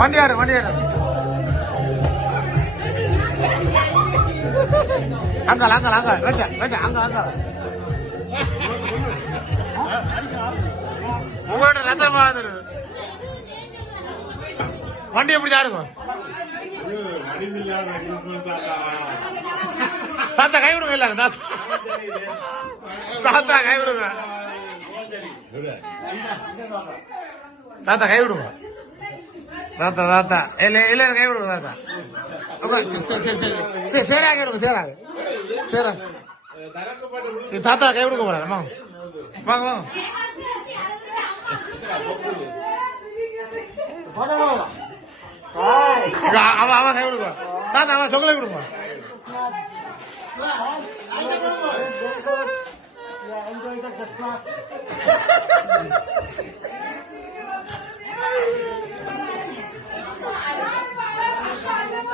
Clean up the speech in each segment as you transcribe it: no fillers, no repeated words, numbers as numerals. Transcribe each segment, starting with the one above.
வண்டி ஆடு வண்டி ஆடு அங்கால அங்கால அங்க வச்ச வச்ச அங்க அங்க உங்களோட ரத்தம் மாதிரி வண்டி எப்படி ஆடுங்க தாத்தா கை விடுங்க இல்ல தாத்தா கை விடுங்க தாத்தா கை விடுங்க தாத்தா தாத்தா இல்ல இல்ல கை விடுங்க தாத்தா சேராக விடுங்க சேராக சேரா தாத்தா கை விடுங்க போறாங்க வாங்க வாங்க அவன் கை விடுங்க தாத்தா அவன் சொக்கலை விடுங்க enjoy the Christmas.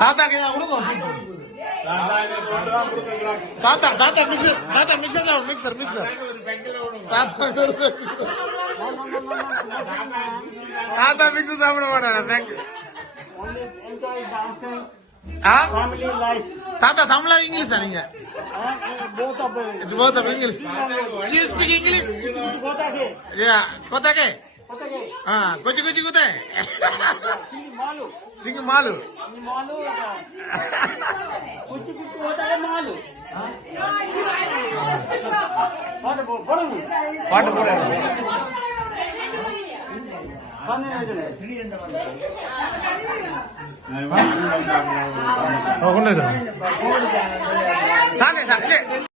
தாத்தா கே கொடுங்க தாத்தா தாத்தா மிக்சர் தாத்தா மிக்சர் மிக்சர் மிக்சர் தாத்தா தாத்தா மிக்சர் சாப்பிட மாட்டாங்க தாத்தா தமிழா இங்கிலீஷா நீங்க both of English. You speak English? Yeah. Kota ke? Kuchi kuchi kota hai? Singi malu. Malu. Kuchi kuchi kota hai malu. Paatu pore. Oh, kunde. Sane sane.